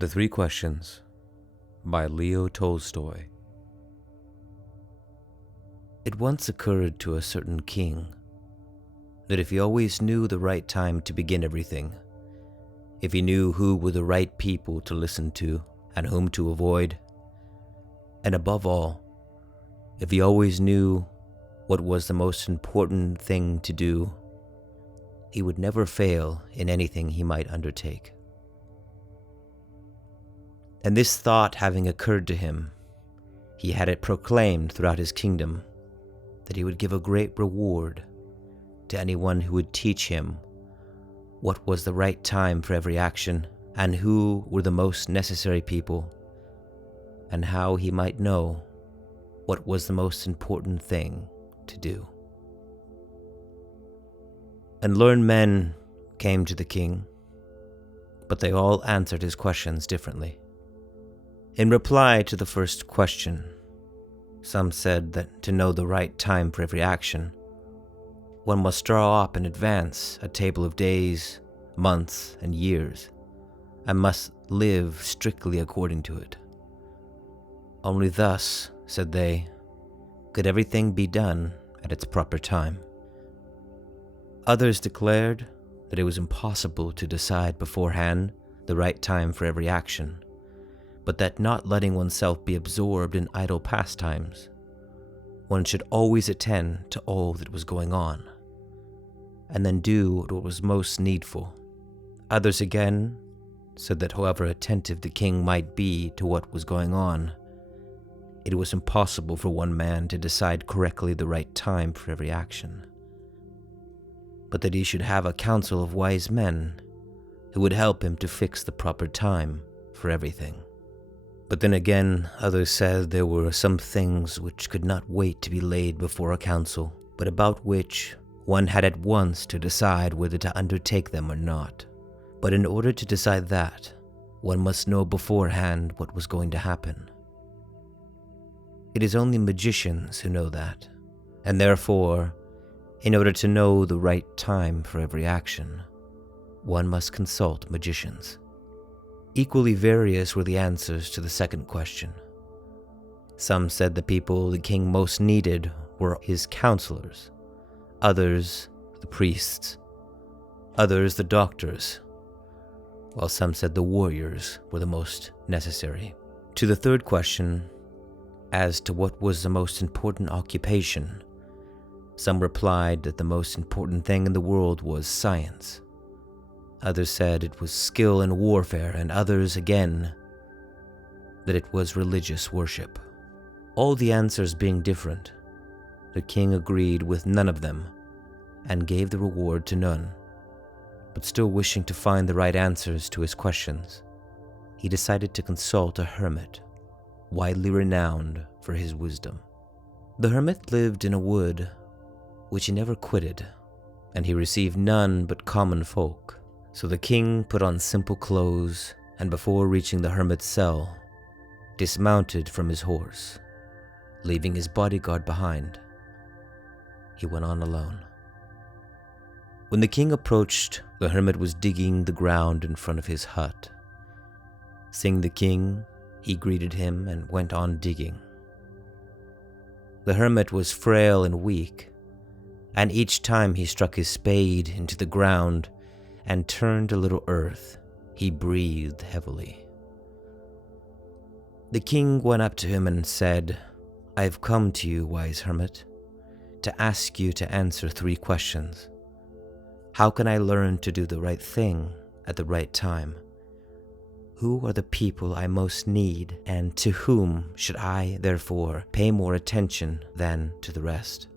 The Three Questions by Leo Tolstoy. It once occurred to a certain king that if he always knew the right time to begin everything, if he knew who were the right people to listen to and whom to avoid, and above all, if he always knew what was the most important thing to do, he would never fail in anything he might undertake. And this thought having occurred to him, he had it proclaimed throughout his kingdom that he would give a great reward to anyone who would teach him what was the right time for every action, and who were the most necessary people, and how he might know what was the most important thing to do. And learned men came to the king, but they all answered his questions differently. In reply to the first question, some said that to know the right time for every action, one must draw up in advance a table of days, months, and years, and must live strictly according to it. Only thus, said they, could everything be done at its proper time. Others declared that it was impossible to decide beforehand the right time for every action, but that not letting oneself be absorbed in idle pastimes, one should always attend to all that was going on, and then do what was most needful. Others again said that however attentive the king might be to what was going on, it was impossible for one man to decide correctly the right time for every action, but that he should have a council of wise men who would help him to fix the proper time for everything. But then again, others said there were some things which could not wait to be laid before a council, but about which one had at once to decide whether to undertake them or not. But in order to decide that, one must know beforehand what was going to happen. It is only magicians who know that, and therefore, in order to know the right time for every action, one must consult magicians. Equally various were the answers to the second question. Some said the people the king most needed were his counselors, others the priests, others the doctors, while some said the warriors were the most necessary. To the third question, as to what was the most important occupation, some replied that the most important thing in the world was science. Others said it was skill in warfare, and others again that it was religious worship. All the answers being different, the king agreed with none of them and gave the reward to none. But still wishing to find the right answers to his questions, he decided to consult a hermit, widely renowned for his wisdom. The hermit lived in a wood which he never quitted, and he received none but common folk. So the king put on simple clothes, and before reaching the hermit's cell, dismounted from his horse, leaving his bodyguard behind. He went on alone. When the king approached, the hermit was digging the ground in front of his hut. Seeing the king, he greeted him and went on digging. The hermit was frail and weak, and each time he struck his spade into the ground and turned a little earth, he breathed heavily. The king went up to him and said, "I have come to you, wise hermit, to ask you to answer 3 questions. How can I learn to do the right thing at the right time? Who are the people I most need, and to whom should I, therefore, pay more attention than to the rest?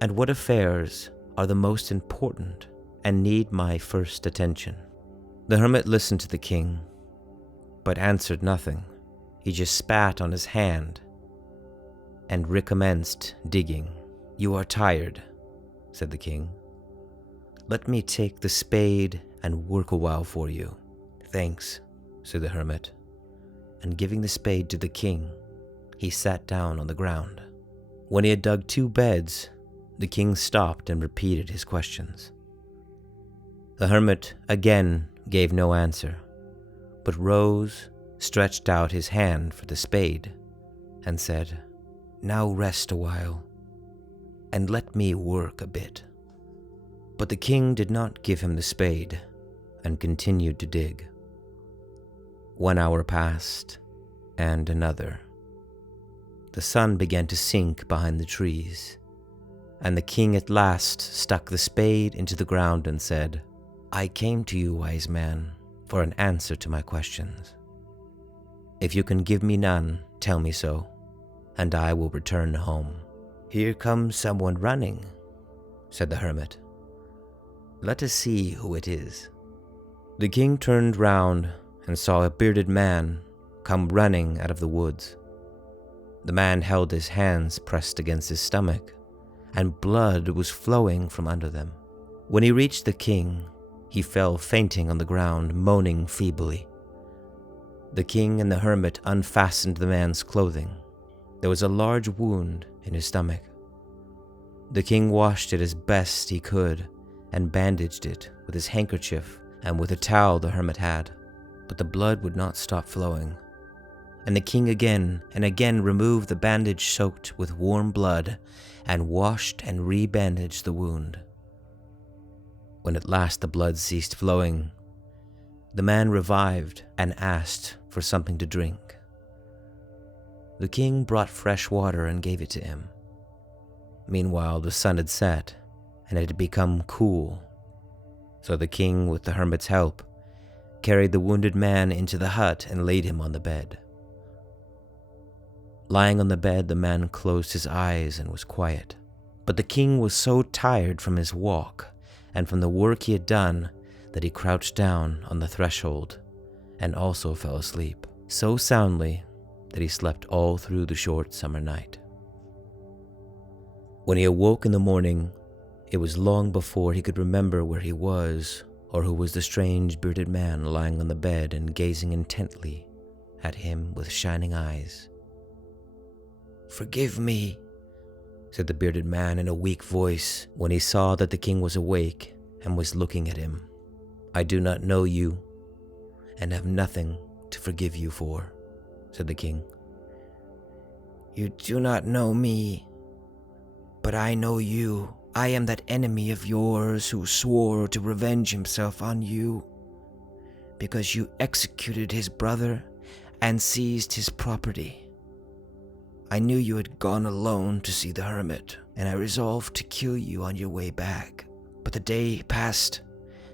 And what affairs are the most important and need my first attention?" The hermit listened to the king, but answered nothing. He just spat on his hand and recommenced digging. "You are tired," said the king. "Let me take the spade and work a while for you." "Thanks," said the hermit, and giving the spade to the king, he sat down on the ground. When he had dug 2 beds, the king stopped and repeated his questions. The hermit again gave no answer, but rose stretched out his hand for the spade and said, "Now rest a while, and let me work a bit." But the king did not give him the spade and continued to dig. 1 hour passed, and another. The sun began to sink behind the trees, and the king at last stuck the spade into the ground and said, "I came to you, wise man, for an answer to my questions. If you can give me none, tell me so, and I will return home." "Here comes someone running," said the hermit. "Let us see who it is." The king turned round and saw a bearded man come running out of the woods. The man held his hands pressed against his stomach, and blood was flowing from under them. When he reached the king, he fell fainting on the ground, moaning feebly. The king and the hermit unfastened the man's clothing. There was a large wound in his stomach. The king washed it as best he could and bandaged it with his handkerchief and with a towel the hermit had, but the blood would not stop flowing. And the king again and again removed the bandage soaked with warm blood and washed and rebandaged the wound. When at last the blood ceased flowing, the man revived and asked for something to drink. The king brought fresh water and gave it to him. Meanwhile, the sun had set and it had become cool. So the king, with the hermit's help, carried the wounded man into the hut and laid him on the bed. Lying on the bed, the man closed his eyes and was quiet. But the king was so tired from his walk and from the work he had done that he crouched down on the threshold and also fell asleep, so soundly that he slept all through the short summer night. When he awoke in the morning, it was long before he could remember where he was or who was the strange bearded man lying on the bed and gazing intently at him with shining eyes. "Forgive me," said the bearded man in a weak voice when he saw that the king was awake and was looking at him. "I do not know you and have nothing to forgive you for," said the king. "You do not know me, but I know you. I am that enemy of yours who swore to revenge himself on you because you executed his brother and seized his property. I knew you had gone alone to see the hermit, and I resolved to kill you on your way back. But the day passed,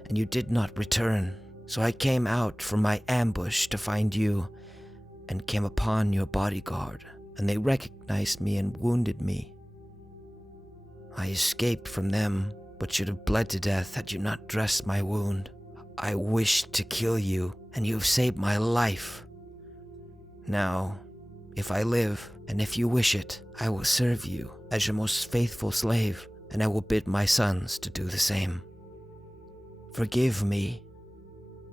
and you did not return, so I came out from my ambush to find you, and came upon your bodyguard, and they recognized me and wounded me. I escaped from them, but should have bled to death had you not dressed my wound. I wished to kill you, and you have saved my life. Now, if I live, and if you wish it, I will serve you as your most faithful slave, and I will bid my sons to do the same. Forgive me."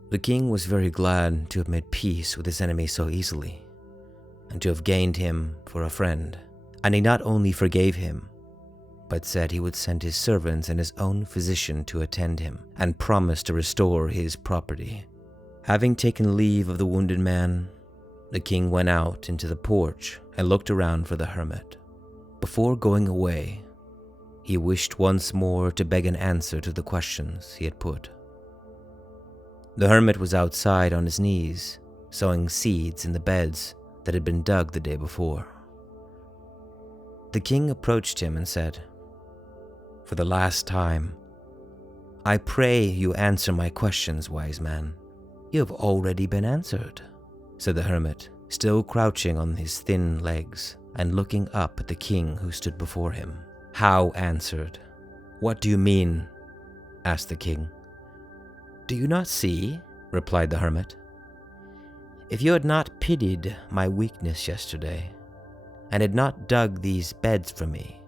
The king was very glad to have made peace with his enemy so easily, and to have gained him for a friend, and he not only forgave him, but said he would send his servants and his own physician to attend him, and promised to restore his property. Having taken leave of the wounded man, the king went out into the porch and looked around for the hermit. Before going away, he wished once more to beg an answer to the questions he had put. The hermit was outside on his knees, sowing seeds in the beds that had been dug the day before. The king approached him and said, "For the last time, I pray you answer my questions, wise man." "You have already been answered," said the hermit, still crouching on his thin legs and looking up at the king who stood before him. "How answered? What do you mean?" asked the king. "Do you not see?" replied the hermit. "If you had not pitied my weakness yesterday, and had not dug these beds for me,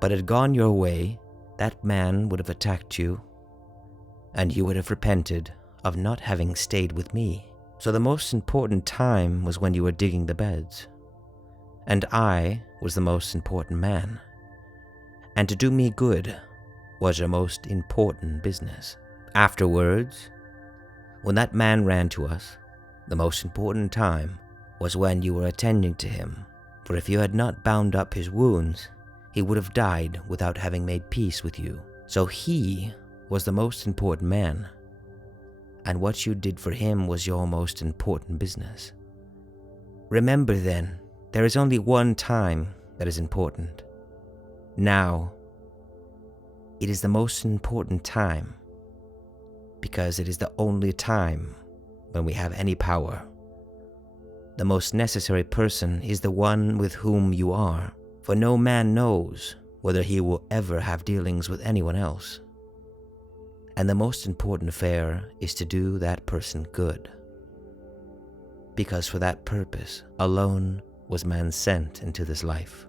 but had gone your way, that man would have attacked you, and you would have repented of not having stayed with me. So the most important time was when you were digging the beds, and I was the most important man, and to do me good was your most important business. Afterwards, when that man ran to us, The most important time was when you were attending to him, for if you had not bound up his wounds, he would have died without having made peace with you. So he was the most important man, and what you did for him was your most important business. Remember then, there is only one time that is important. Now, it is the most important time, because it is the only time when we have any power. The most necessary person is the one with whom you are, for no man knows whether he will ever have dealings with anyone else. And the most important affair is to do that person good, because for that purpose alone was man sent into this life.